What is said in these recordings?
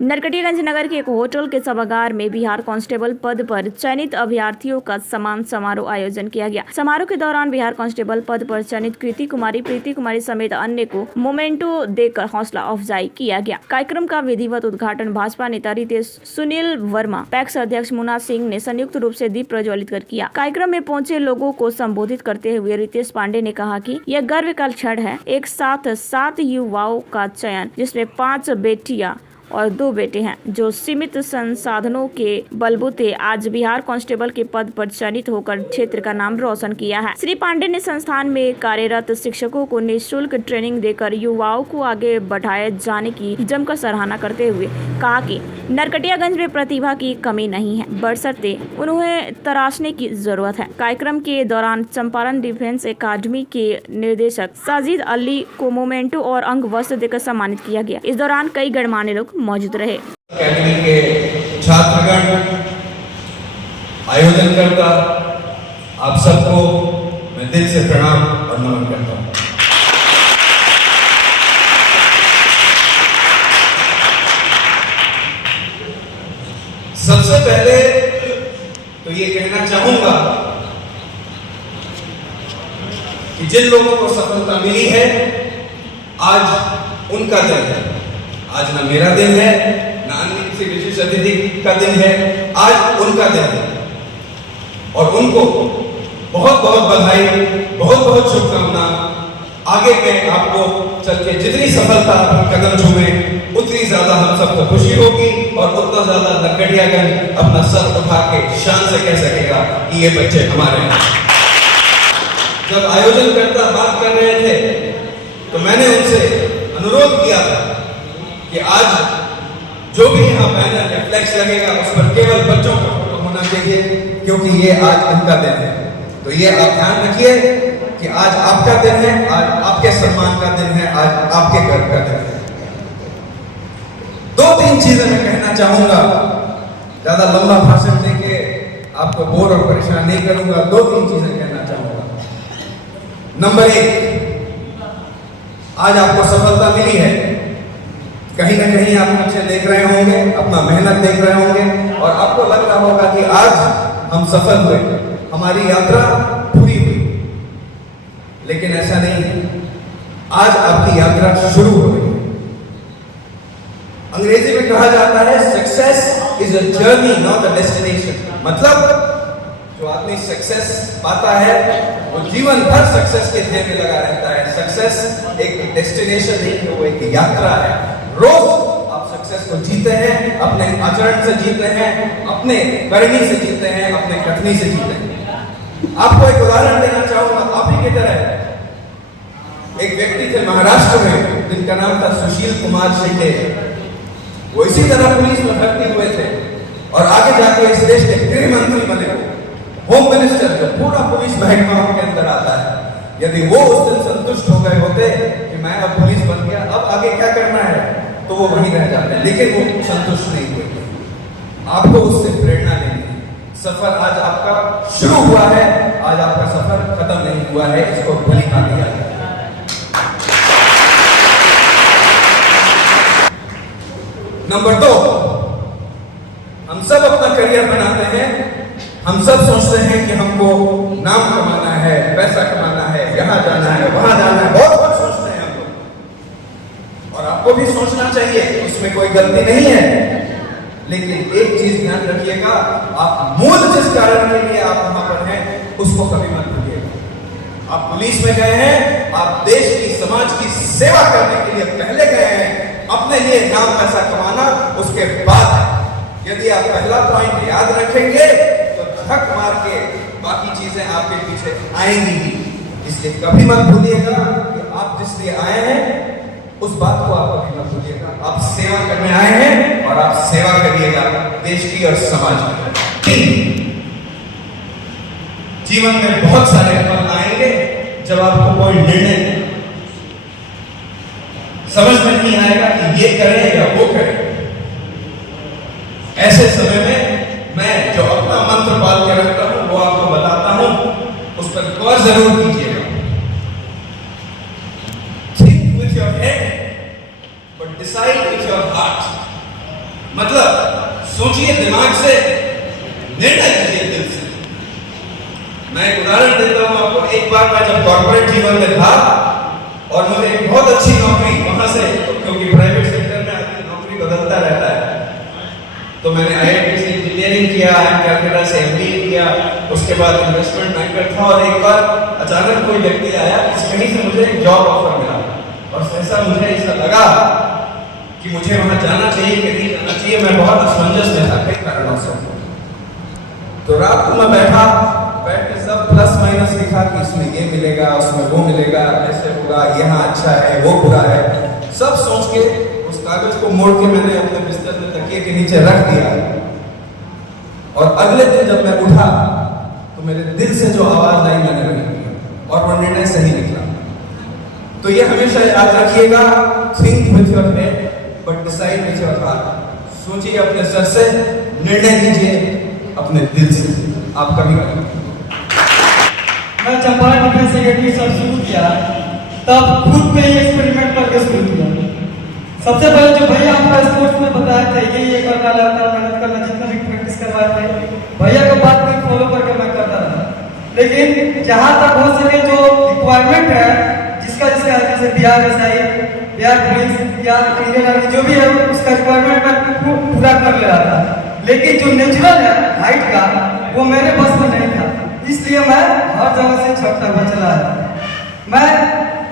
नरकटियागंज नगर के एक होटल के सभागार में बिहार कांस्टेबल पद पर चयनित अभ्यर्थियों का सम्मान समारोह आयोजन किया गया। समारोह के दौरान बिहार कांस्टेबल पद पर चयनित कृति कुमारी, प्रीति कुमारी समेत अन्य को मोमेंटो देकर हौसला अफजाई किया गया। कार्यक्रम का विधिवत उद्घाटन भाजपा नेता रितेश सुनील वर्मा, पैक्स अध्यक्ष मुन्ना सिंह ने संयुक्त रूप से दीप प्रज्वलित कर किया। कार्यक्रम में पहुंचे लोगों को संबोधित करते हुए रितेश पांडे ने कहा कि यह गर्व का क्षण है। एक साथ 7 युवाओं का चयन, जिसमें 5 बेटियां और 2 बेटे हैं, जो सीमित संसाधनों के बलबूते आज बिहार कांस्टेबल के पद पर चयनित होकर क्षेत्र का नाम रोशन किया है। श्री पांडे ने संस्थान में कार्यरत शिक्षकों को निःशुल्क ट्रेनिंग देकर युवाओं को आगे बढ़ाए जाने की जमकर सराहना करते हुए कहा कि नरकटियागंज में प्रतिभा की कमी नहीं है, बशर्ते उन्हें तराशने की जरूरत है। कार्यक्रम के दौरान चंपारण डिफेंस एकेडमी के निर्देशक साजिद अली को मोमेंटो और अंग वस्त्र देकर सम्मानित किया गया। इस दौरान कई गणमान्य लोग मौजूद रहे। अकेडमी के छात्रगण, आयोजनकर्ता, आप सबको मैं दिल से प्रणाम और नमन करता हूं। सबसे पहले तो ये कहना चाहूंगा कि जिन लोगों को सफलता मिली है, आज उनका दिन है। आज ना मेरा दिन है, ना अन्य किसी विशेष अतिथि का दिन है, आज उनका दिन है और उनको बहुत बहुत बधाई, बहुत बहुत शुभकामना। आगे के आपको चल के जितनी सफलता कदम चूमे, उतनी ज्यादा हम सबको खुशी होगी और उतना ज्यादा नरकटियागंज अपना सर उठा के शान से कह सकेगा कि ये बच्चे हमारे हैं। जब आयोजनकर्ता बात कर रहे थे तो मैंने उनसे अनुरोध किया था कि आज जो भी यहाँ बैनर या फ्लैक्स लगेगा उस पर केवल बच्चों का फोटो होना चाहिए, क्योंकि ये आज उनका दिन है। तो ये आप ध्यान रखिए कि आज आपका दिन है, आज आपके सम्मान का दिन है, आज आपके गर्व का दिन है। 2-3 चीजें मैं कहना चाहूंगा, ज्यादा लंबा भाषण देके आपको बोर और परेशान नहीं करूंगा। 2-3 चीजें कहना चाहूंगा। नंबर 1, आज आपको सफलता मिली है। कहीं ना कहीं आप पीछे देख रहे होंगे, अपना मेहनत देख रहे होंगे और आपको लग रहा होगा कि आज हम सफल हुए, हमारी यात्रा पूरी हुई। लेकिन ऐसा नहीं है, आज आपकी यात्रा शुरू हो गई। अंग्रेजी में कहा जाता है success is a journey not a destination. मतलब जो आदमी सक्सेस पाता है वो जीवन भर सक्सेस के ध्येय में लगा रहता है। सक्सेस एक डेस्टिनेशन नहीं, वो एक यात्रा है। रोज आप सक्सेस को जीते हैं, अपने आचरण से जीते हैं, अपने करनी से जीते हैं, अपने कथनी से जीते हैं। आपको एक उदाहरण देना चाहूंगा। आप ही की तरह एक व्यक्ति थे महाराष्ट्र में, जिनका नाम था सुशील कुमार शिंदे। वो इसी तरह पुलिस में भर्ती हुए थे और आगे जाकर इस देश के गृह मंत्री बने, होम मिनिस्टर, जो पूरा पुलिस महकमा के अंदर आता है। यदि वो उस दिन संतुष्ट हो गए होते कि मैं अब पुलिस बन गया, अब आगे क्या करना है, तो वो वहीं रह जाते, लेकिन वो संतुष्ट नहीं हुए। आपको उससे प्रेरणा लेनी है। सफर आज आपका शुरू हुआ है, आज आपका सफर खत्म नहीं हुआ है, इसको भली भांति याद रखें। नंबर 2, हम सब अपना करियर बनाते हैं। हम सब सोचते हैं कि हमको नाम कमाना है, पैसा कमाना है, यहां जाना है, वहां जाना है, बहुत कुछ सोचते हैं हम लोग। और आपको भी सोचना चाहिए, उसमें कोई गलती नहीं है। लेकिन एक चीज ध्यान रखिएगा, आप मूल जिस कारण के लिए आप वहां पर हैं, उसको कभी मत भूलिएगा। आप पुलिस में गए हैं, आप देश की, समाज की सेवा करने के लिए पहले गए हैं। अपने लिए नाम पैसा कमाना उसके बाद है। यदि आप पहला पॉइंट याद रखेंगे तो धक मार के बाकी चीजें आपके पीछे आएंगी ही। इसलिए कभी मत भूलिएगा कि आप जिस लिए आए हैं, उस बात को आप कभी मत भूलिएगा। आप सेवा करने आए हैं और आप सेवा करिएगा देश की और समाज की। जीवन में बहुत सारे पल आएंगे जब आपको कोई निर्णय समझ में नहीं आएगा कि ये करें या वो करें। ऐसे समय में मैं जो अपना मंत्र पाल के रखता हूं वो आपको बताता हूं, उस पर गौर जरूर कीजिएगा। Think with your head, but decide with your heart. सोचिए दिमाग से, निर्णय लीजिए दिल से। मैं एक उदाहरण देता हूं आपको। एक बार मैं जब कॉर्पोरेट जीवन में था और मुझे एक बहुत अच्छी नौकरी वहां से, क्योंकि प्राइवेट सेक्टर में आदमी नौकरी बदलता रहता है, तो मैंने IIT से इंजीनियरिंग किया, कैलकाटा से MBA किया, उसके बाद इन्वेस्टमेंट बैंकर था। और एक बार अचानक कोई व्यक्ति आया, कहीं से मुझे एक जॉब ऑफर मिला और ऐसा मुझे ऐसा लगा कि मुझे वहां जाना चाहिए कि नहीं जाना चाहिए। मैं बहुत असमंजस में था कई कारणों से। तो रात को मैं बैठ के सब प्लस माइनस लिखा कि इसमें ये मिलेगा, उसमें वो मिलेगा, ऐसे होगा, यहाँ अच्छा है, वो बुरा है, सब सोच के उस कागज को मोड़ के मैंने अपने बिस्तर में तकिए के नीचे रख दिया। और अगले दिन जब मैं उठा तो मेरे दिल से जो आवाज आई मैंने वही किया और वो निर्णय सही निकला। तो ये हमेशा याद रखिएगा, think with your head but decide with your heart. सोचिए अपने सर से, निर्णय लीजिए अपने दिल से। आप कभी मैं चंपारण डिफेंस सेक्रेटरी सब शुरू किया, तब खुद पे ही एक्सपेरिमेंट करके शुरू किया। सबसे पहले जो भैया आपका स्पोर्ट्स में बताया था ये करना रहता, मेहनत करना, जितना भी प्रैक्टिस करवाए थे भैया को बात में फॉलो करके मैं करता था। लेकिन जहाँ तक हो सके जो रिक्वायरमेंट है, जिसका जैसे बिहार SI, बिहार पुलिस या इंडियन आर्मी जो भी है, उसका रिक्वायरमेंट मैं पूरा कर ले रहा था। लेकिन जो नेचुरल है हाइट का, वो मेरे बस में नहीं था, इसलिए मैं हर जगह से छटता हुआ चला है। मैं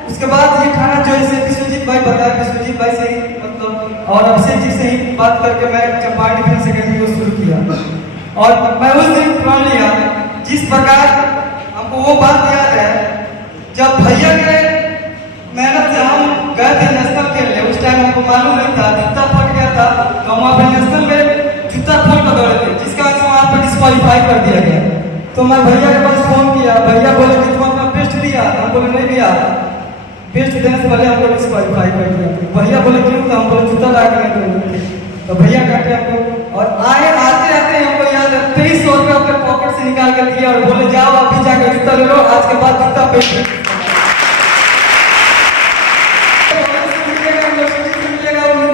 उसके बाद ये खाना जो इसे विश्वजीत भाई बताया, विश्वजीत भाई से ही मतलब और अभिषेक जी से ही बात करके मैं चंपारण डिफेंस सेकेंडरी को शुरू किया। और मैं उस दिन प्रण लिया, जिस प्रकार हमको वो बात याद है जब भैया के मेहनत से हम गए थे नेशनल खेलने। उस टाइम हमको मालूम नहीं था, जूता फट गया था तो हम वहाँ पे नेशनल में जूता खोल कर दौड़े थे, जिसका वहाँ पे डिस्क्वालीफाई कर दिया गया। तो मैं भैया के पास फोन किया, भैया बोले कि तुम अपना बेस्ट दिया, हम बोले नहीं दिया, बेस्ट देने से पहले हमको डिस्क्वालीफाई कर दिया। भैया बोले क्यों, तो हम बोले जूता ला के नहीं दूंगे। तो भैया कहते हमको, और आते आते हमको याद है 2300 रुपये अपने पॉकेट से निकाल कर दिया और बोले जाओ अभी जाकर जूता ले लो, आज के बाद जूता बेस्ट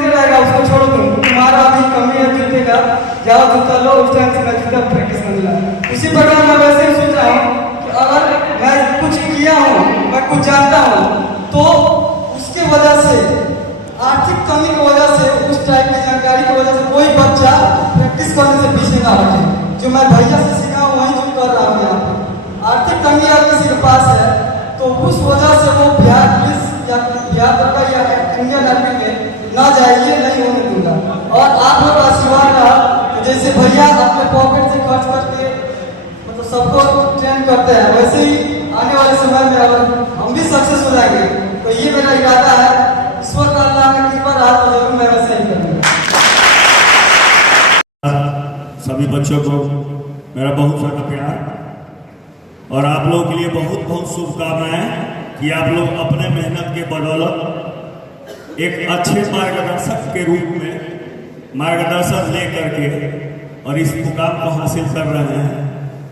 मिलेगा, उसको छोड़ो, तुम्हारा अभी कमी है जूते का, जाओ जूता लो। उस टाइम से मैं जूता प्रैक्टिस में मिला। उसी प्रकार मैं वैसे ही सोच रहा हूँ कि अगर मैं कुछ किया हूँ, मैं कुछ जानता हूँ, तो उसके वजह से, आर्थिक कमी की वजह से, उस टाइप की जानकारी की वजह से कोई बच्चा प्रैक्टिस करने से पीछे ना हटे। जो मैं भैया से सीखा हूँ वही जो कर रहा हूँ यहाँ पे। आर्थिक कमी अगर किसी के पास है तो उस वजह से वो बिहार पुलिस या बिहार सरकार या इंडियन आर्मी में ना जाए, ये नहीं होने दूंगा। और आप लोग का आशीर्वाद रहा, जैसे भैया अपने पॉकेट से खर्च करके मतलब सबको ट्रेन करते हैं, वैसे ही आने वाले समय में अगर हम भी सक्सेस हो जाएंगे तो ये मेरा इरादा है। ईश्वर का अल्लाह का कृपा रहा तो जरूर मैं वैसे ही करूँगा। सभी बच्चों को मेरा बहुत सारा प्यार और आप लोगों के लिए बहुत बहुत शुभकामनाएं कि आप लोग अपने मेहनत के बदौलत एक अच्छे मार्गदर्शक के रूप में मार्गदर्शन ले करके और इस मुकाम को हासिल कर रहे हैं।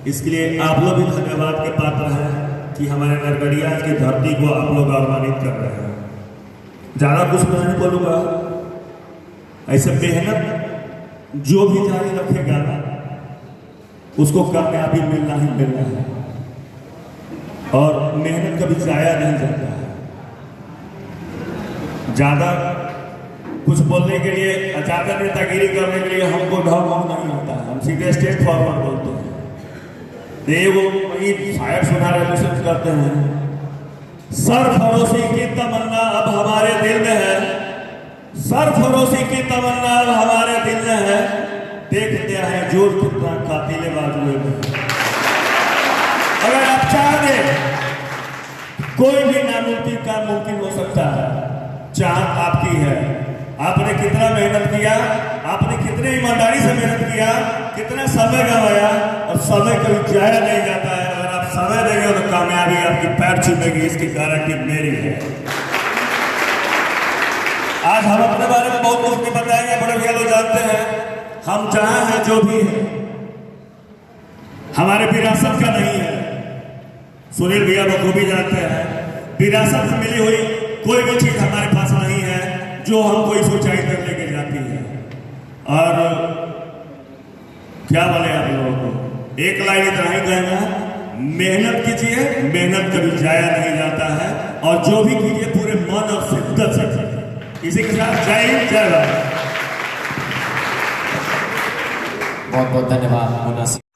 इसके लिए आप लोग भी धन्यवाद के पात्र हैं कि हमारे नरगढ़िया की धरती को आप लोग आह्वानित कर रहे हैं। ज़्यादा कुछ मैं नहीं बोलूँगा, ऐसे मेहनत जो भी जारी रखेगा उसको कामयाबी मिलना ही मिलना है और मेहनत कभी जाया नहीं जाता है। ज़्यादा कुछ बोलने के लिए, ज़्यादा नेतागिरी करने के लिए हमको ढंग नहीं होता है, हम सीधे स्ट्रेट फॉरवर्ड बोलते हैं। वो वही शायद सुना रेवोल्यूशन करते हैं, सरफरोशी की तमन्ना अब हमारे दिल में है, सरफरोशी की तमन्ना अब हमारे दिल में है, देखते हैं जोर कितना कातिले बाजुए में। अगर आप चाहें कोई भी नामुमकिन काम मुमकिन हो सकता है, चाहत आपकी है। आपने कितना मेहनत किया, आपने कितने ईमानदारी से मेहनत किया, कितना समय गंवाया, और समय कभी जाया नहीं जाता है। अगर आप समय देंगे तो कामयाबी आपकी पैर छूटेगी, इसकी गारंटी मेरी है। आज हम अपने बारे में बहुत कुछ नहीं बताएंगे, बड़े भैया लोग जानते हैं। हम जहां हैं जो भी है हमारे विरासत का नहीं है। सुनील भैया बखूबी जानते हैं, विरासत से मिली हुई कोई भी चीज हमारे पास नहीं है जो हमको इस ऊंचाई तक लेके जाती है। और क्या बोले आप लोगों को? एक लाइन इतना ही कहना है, मेहनत कीजिए, मेहनत कभी जाया नहीं जाता है, और जो भी कीजिए पूरे मन और शिद्दत से कीजिए। इसी के साथ जय हिंद, जय भारत। बहुत बहुत धन्यवाद मुन्ना सिंह।